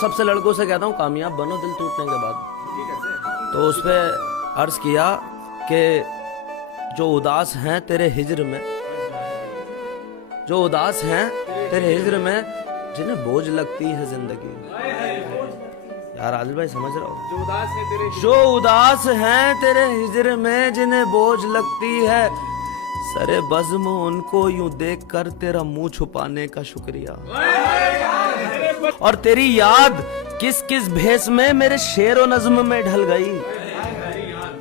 सबसे लड़कों से कहता हूँ कामयाब बनो दिल टूटने के बाद। तो उस पे अर्ज किया कि जो उदास हैं तेरे हिज्र में, जो उदास हैं तेरे हिज्र में, जिन्हें बोझ लगती है जिंदगी। यार आदिल भाई समझ रहा हो, जो उदास हैं तेरे हिज्र में, जिन्हें बोझ लगती है सरे बज़्म, उनको यूं देख कर तेरा मुंह छुपाने का शुक्रिया। और तेरी याद किस किस भेस में मेरे शेर और नज्म में ढल गई।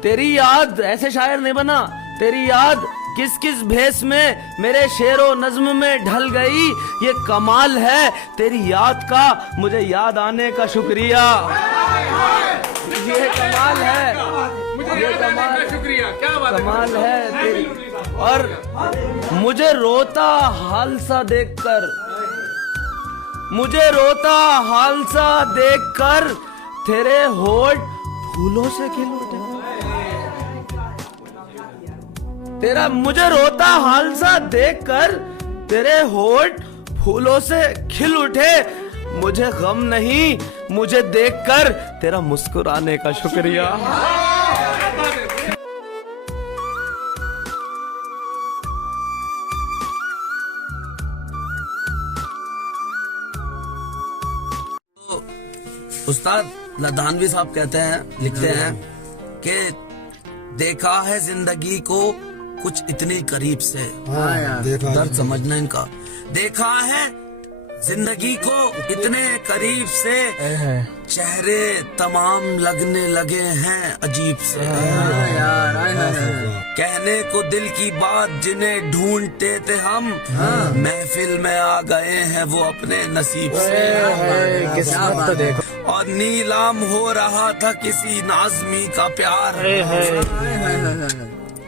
तेरी याद, ऐसे शायर नहीं बना, तेरी याद किस किस भेस में मेरे शेर और नज्म में ढल गई। ये कमाल है तेरी याद का, मुझे याद आने का शुक्रिया। ये कमाल है, ये कमाल है तेरी। और मुझे रोता हाल सा देखकर, मुझे रोता हाल सा देखकर तेरे होठ फूलों से खिल उठे। तेरा मुझे रोता हाल सा देखकर तेरे होठ फूलों से खिल उठे। मुझे गम नहीं, मुझे देखकर तेरा मुस्कुराने का शुक्रिया। उस्ताद लधानवी साहब कहते हैं, लिखते हैं कि देखा है जिंदगी को कुछ इतनी करीब से। दर्द समझना इनका। देखा है जिंदगी को इतने करीब से, चेहरे तमाम लगने लगे हैं अजीब से। कहने को दिल की बात जिन्हें ढूंढते थे हम, महफिल में आ गए हैं वो अपने नसीब से। किस्मत तो देखो। और नीलाम हो रहा था किसी नाज़मी का प्यार,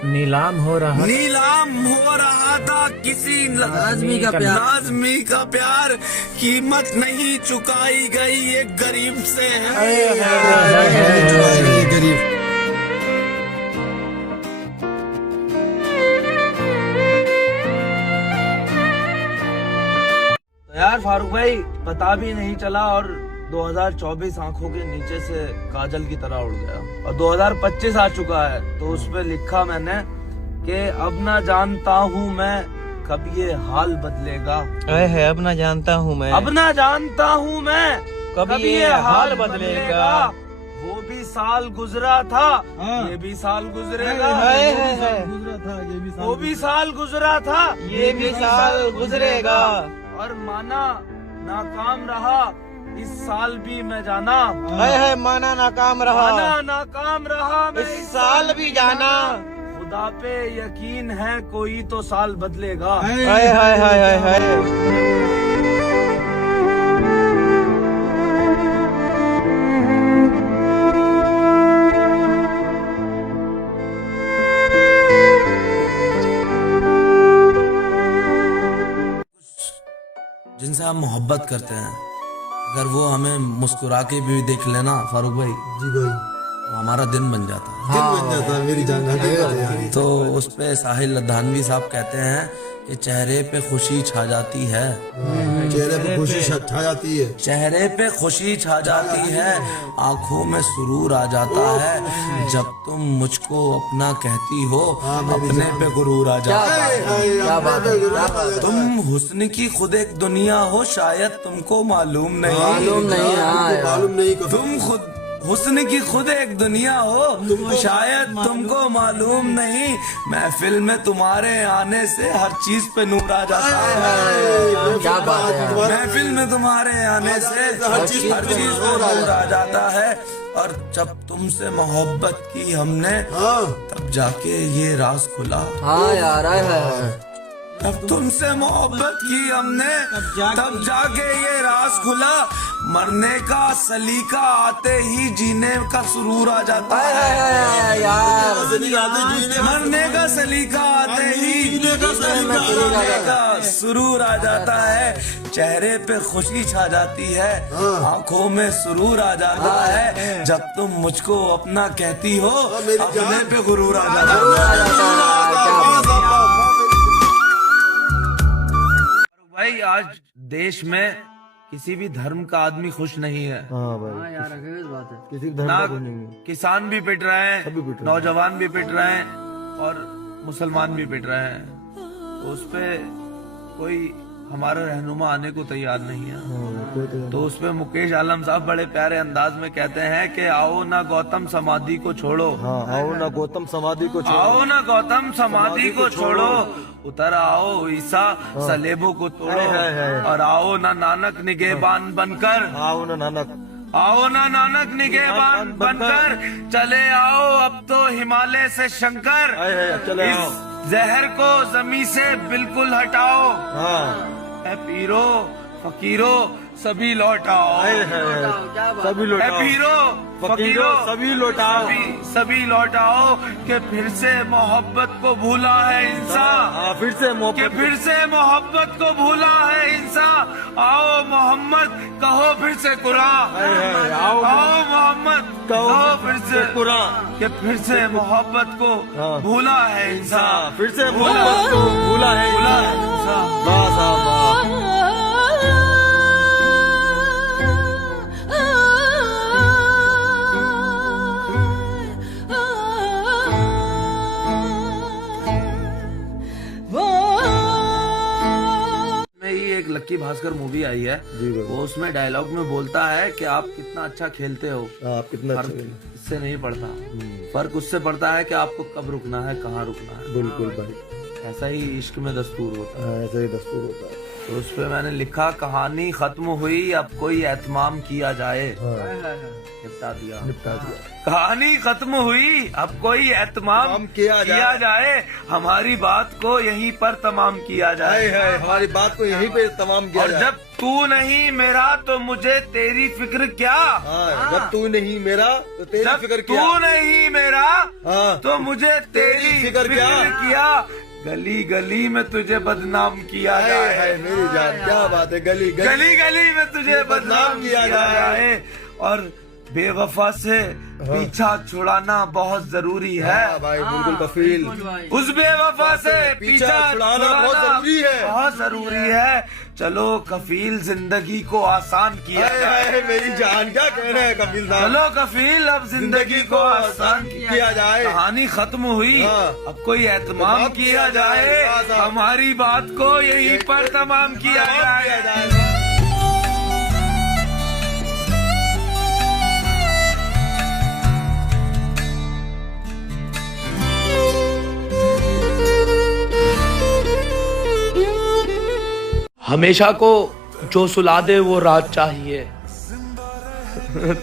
नीलाम हो रहा था किसी नाज़मी का प्यार, नाज़मी का प्यार। कीमत नहीं चुकाई गई एक गरीब से। गरीब। तो यार फारूक भाई पता भी नहीं चला और 2024 आंखों के नीचे से काजल की तरह उड़ गया और 2025 आ चुका है। तो उस पे लिखा मैंने कि अब ना जानता हूँ मैं कब ये हाल बदलेगा। है अब ना जानता हूँ मैं, अब ना जानता हूँ मैं कब ये हाल बदलेगा। वो भी साल गुजरा था, ये भी साल गुजरेगा। वो भी साल गुजरा था, ये भी साल गुजरेगा। और माना नाकाम रहा इस साल भी मैं जाना। है माना नाकाम रहा, माना नाकाम रहा मैं इस साल भी जाना। खुदा पे यकीन है कोई तो साल बदलेगा। हाय हाय हाय हाय हाय। जिनसे हम मोहब्बत करते हैं, अगर वो हमें मुस्कुरा के भी देख लेना फारूक भाई जी भाई, तो हमारा दिन बन जाता है। दिन बन जाता है मेरी जान। हकीकत तो उस पे साहिल लधानवी साहब कहते हैं कि चेहरे पे खुशी छा जाती है, चेहरे पे खुशी छा जाती है, चेहरे पे खुशी छा जाती है, आंखों में सुरूर आ जाता है। जब तुम मुझको अपना कहती हो, अपने पे गुरूर आ जाता है। तुम हुस्न की खुद एक दुनिया हो, शायद तुमको मालूम नहीं। मालूम नहीं। तुम खुद हुस्न की खुद एक दुनिया हो, शायद तुमको मालूम नहीं। महफिल में तुम्हारे आने से हर चीज पे नूर आ जाता है। क्या बात है। महफिल में तुम्हारे आने से हर चीज पे नूर आ जाता है। और जब तुमसे मोहब्बत की हमने, तब जाके ये राज खुला। हाँ यार, तब तुमसे मोहब्बत की हमने, तब जाके ये राज खुला। मरने का सलीका आते ही जीने का सुरूर आ जाता है यार। मरने का सलीका आते ही जीने का सुरूर आ जाता है। चेहरे पे खुशी छा जाती है, आंखों में सुरूर आ जाता है। जब तुम मुझको अपना कहती हो, अपने पे गुरूर आ जाता है। भाई आज देश में किसी भी धर्म का आदमी खुश नहीं है। हाँ भाई, हाँ यार हकीकत बात है। किसी धर्म ना का कोई नहीं है। किसान भी पिट रहे हैं, सभी पिट रहे हैं। नौजवान भी पिट रहे हैं और मुसलमान भी पिट रहे हैं। तो उस पे कोई हमारा रहनुमा आने को तैयार नहीं है। हाँ, कोई तो तो उसमें मुकेश आलम साहब बड़े प्यारे अंदाज में कहते हैं कि आओ ना गौतम समाधि को छोड़ो, हाँ, आओ ना गौतम समाधि को छोड़ो, आओ ना गौतम समाधि को छोड़ो, उतर आओ ईसा सलेबों को तोड़ो, है। और आओ ना नानक निगहबान बनकर, आओ ना नानक, आओ ना नानक निगहबान बनकर, चले आओ अब तो हिमालय से शंकर, चले आओ। इस जहर को जमी से बिल्कुल हटाओ, हाँ, ऐ पीरो फकीरो सभी लौट आओ, सभी ऐ लौटाओ, पीरो फकीरो सभी लौटाओ, सभी लौट आओ कि फिर से मोहब्बत को भूला है इंसान, हाँ, फिर से कि मोहब्बत, फिर से मोहब्बत को भूला है इंसान, आओ मोहम्मद कहो फिर से कुरान, आओ आओ मोहम्मद कहो फिर से कुरान, कि फिर से मोहब्बत को हाँ। भूला है इंसान, फिर से मोहब्बत को भूला है इंसान। वाह साहब वाह। में ही एक लक्की भास्कर मूवी आई है, जी भाई। वो उसमें डायलॉग में बोलता है कि आप कितना अच्छा खेलते हो, आप कितना अच्छा फर्क खेले। इससे नहीं पड़ता, फर्क उससे पड़ता है कि आपको कब रुकना है, कहाँ रुकना है। बिल्कुल भाई, ऐसा ही इश्क में दस्तूर होता है। हाँ, ऐसा ही दस्तूर होता है। तो उस पे मैंने लिखा कहानी खत्म हुई अब कोई एहतमाम किया जाए, हाँ, निपटा दिया। निपटा दिया। कहानी खत्म हुई अब कोई एहतमाम हम किया जाए, हमारी बात को यहीं पर तमाम किया जाए। है, हमारी बात को यहीं पे तमाम किया और जाए। जब तू नहीं मेरा तो मुझे तेरी फिक्र क्या, हाँ, जब तू नहीं मेरा तो तेरी जब फिक्र तू क्या। नहीं मेरा हाँ, तो मुझे तेरी फिक्र क्या? गली गली में तुझे बदनाम किया हाय, जाए, हाय, मेरी जान क्या बात है। गली गली गली गली में तुझे बदनाम किया जाए, और बेवफा से पीछा छुड़ाना बहुत जरूरी है। हाँ भाई, बिल्कुल कफील। उस बेवफा से पीछा छुड़ाना बहुत जरूरी है। बहुत जरूरी है। चलो कफील जिंदगी को आसान किया हाय, जाए, हाय, मेरी जान क्या कह रहे हैं कपिल साहब। चलो कफील अब जिंदगी को आसान किया जाए। कहानी खत्म हुई हाँ। अब कोई एहतमाम किया जाए, हाँ साहब। हमारी बात को यहीं पर तमाम किया जाए। हमेशा को जो सुला दे वो रात चाहिए,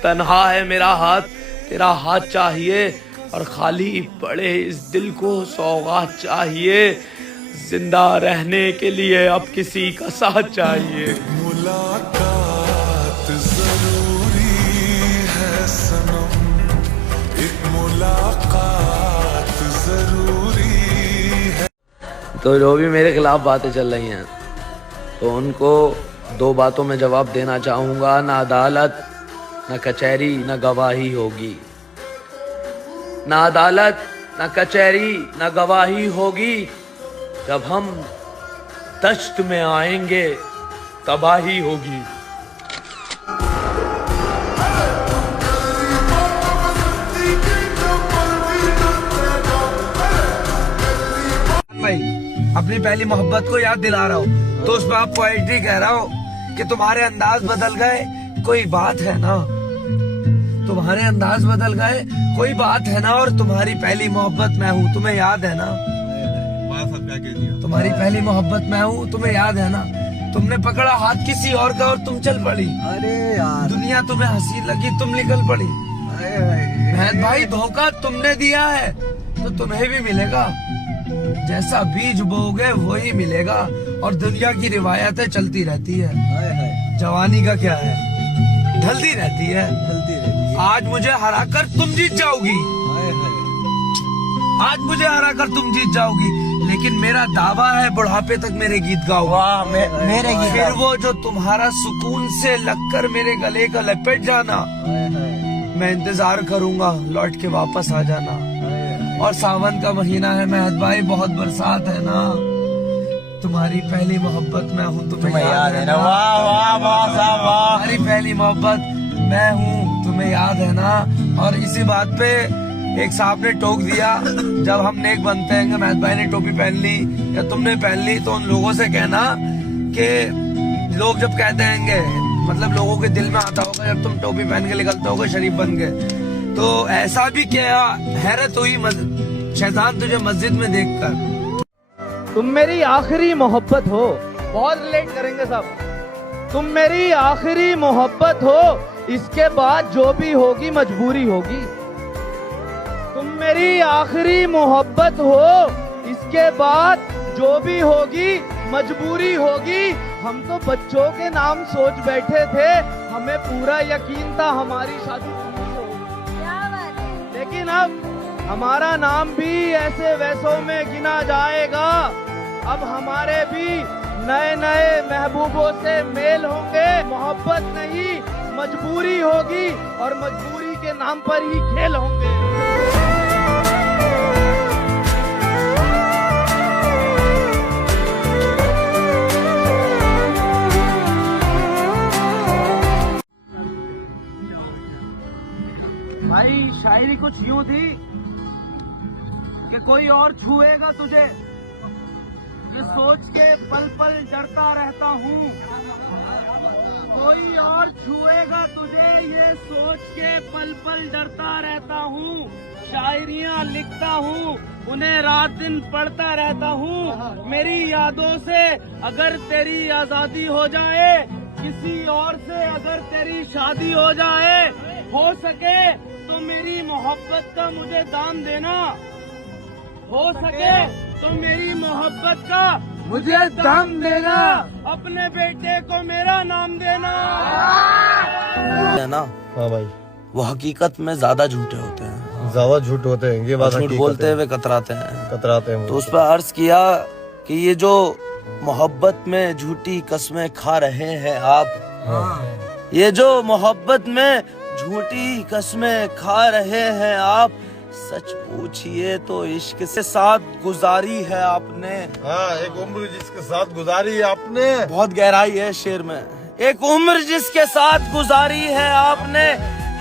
तन्हा है मेरा हाथ तेरा हाथ चाहिए, और खाली पड़े इस दिल को सौगात चाहिए, जिंदा रहने के लिए अब किसी का साथ चाहिए। मुलाकात जरूरी है सनम, एक मुलाकात जरूरी है। तो जो भी मेरे खिलाफ बातें चल रही हैं तो उनको दो बातों में जवाब देना चाहूँगा, ना अदालत ना कचहरी ना गवाही होगी, ना अदालत ना कचहरी ना गवाही होगी, जब हम दश्त में आएंगे तबाही होगी। भाई अपनी पहली मोहब्बत को याद दिला रहा हूँ, तो उस पर आप पोएट्री कह रहा हूँ कि तुम्हारे अंदाज बदल गए कोई बात है ना, तुम्हारे अंदाज बदल गए कोई बात है ना, और तुम्हारी पहली मोहब्बत मैं हूँ तुम्हें याद है ना, तुम्हारी पहली मोहब्बत मैं हूँ तुम्हें याद है ना, तुमने पकड़ा हाथ किसी और का और तुम चल पड़ी, अरे यार, दुनिया तुम्हें हंसी लगी तुम निकल पड़ी, महद भाई धोखा तुमने दिया है तो तुम्हें भी मिलेगा, जैसा बीज बोगे वही मिलेगा, और दुनिया की रिवायतें चलती रहती है, जवानी का क्या है ढलती रहती है, आज मुझे हराकर तुम जीत जाओगी, आज मुझे हराकर तुम जीत जाओगी, लेकिन मेरा दावा है बुढ़ापे तक मेरे गीत गाओ, मेरे गीत फिर वो जो तुम्हारा सुकून से लगकर मेरे गले का लपेट जाना, मैं इंतजार करूंगा लौट के वापस आ जाना, और सावन का महीना है महद भाई बहुत बरसात है ना, तुम्हारी पहली मोहब्बत मैं हूँ, तुम्हें याद है ना? वाह वाह वाह साहब वाह। तुम्हारी पहली मोहब्बत मैं हूँ, तुम्हें याद है ना? और इसी बात पे एक साहब ने टोक दिया, जब हम नेक बनते हैं, मेहत भाई ने टोपी पहन ली या तुमने पहन ली, तो उन लोगों से कहना कि लोग जब कहते हैं, मतलब लोगों के दिल में आता होगा जब तुम टोपी पहन के निकलते होगे शरीफ बन के, तो ऐसा भी क्या हैरत हुई शैतान तुझे मस्जिद में देखकर। तुम मेरी आखिरी मोहब्बत हो, बहुत रिलेट करेंगे सब। तुम मेरी आखिरी मोहब्बत हो, इसके बाद जो भी होगी मजबूरी होगी। तुम मेरी आखिरी मोहब्बत हो, इसके बाद जो भी होगी मजबूरी होगी। हम तो बच्चों के नाम सोच बैठे थे, हमें पूरा यकीन था हमारी शादी तुमसे होगी, लेकिन अब हमारा नाम भी ऐसे वैसों में गिना जाएगा। अब हमारे भी नए नए महबूबों से मेल होंगे। मोहब्बत नहीं मजबूरी होगी, और मजबूरी के नाम पर ही खेल होंगे। भाई शायरी कुछ यूं थी कि कोई और छुएगा तुझे, ये सोच के पल पल डरता रहता हूँ। कोई और छुएगा तुझे, ये सोच के पल पल डरता रहता हूँ। शायरियाँ लिखता हूँ, उन्हें रात दिन पढ़ता रहता हूँ। मेरी यादों से अगर तेरी आजादी हो जाए, किसी और से अगर तेरी शादी हो जाए, हो सके तो मेरी मोहब्बत का मुझे दान देना। हो सके तो मेरी मोहब्बत का मुझे दाम देना। अपने बेटे को मेरा नाम देना। है ना, हाँ भाई, वो हकीकत में ज्यादा झूठे होते हैं, ज्यादा झूठ होते हैं, ये बात झूठ हकीकत बोलते है। हुए कतराते हैं। कतराते हैं तो उस पर अर्ज किया कि ये जो मोहब्बत में झूठी कस्में खा रहे हैं आप, ये जो मोहब्बत में झूठी कस्में खा रहे हैं आप, सच पूछिए तो इश्क से साथ गुजारी है आपने। हाँ, एक उम्र जिसके साथ गुजारी है आपने। बहुत गहराई है शेर में। एक उम्र जिसके साथ गुजारी है आपने,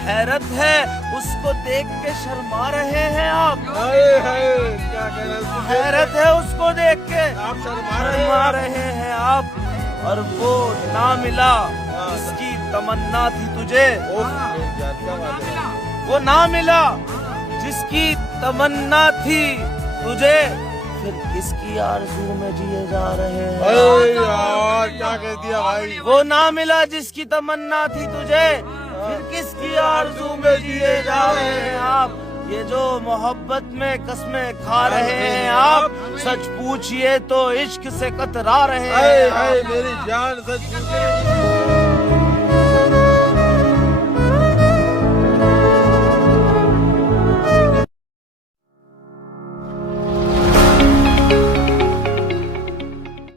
हैरत है उसको देख के शर्मा रहे हैं आप। हाय हाय, क्या कह रहे हैं? हैरत है उसको देख के आप शर्मा रहे हैं आप। और वो ना मिला जिसकी तमन्ना थी तुझे, वो ना मिला जिसकी तमन्ना थी तुझे, फिर किसकी आरज़ू में जिए जा रहे हैं। अरे यार, क्या कह दिया भाई। वो ना मिला जिसकी तमन्ना थी तुझे, फिर किसकी आरज़ू में जिए जा रहे हैं आप। ये जो मोहब्बत में कस्में खा रहे हैं आप, सच पूछिए तो इश्क से कतरा रहे हैं। हाय मेरी जान, सच पूछिए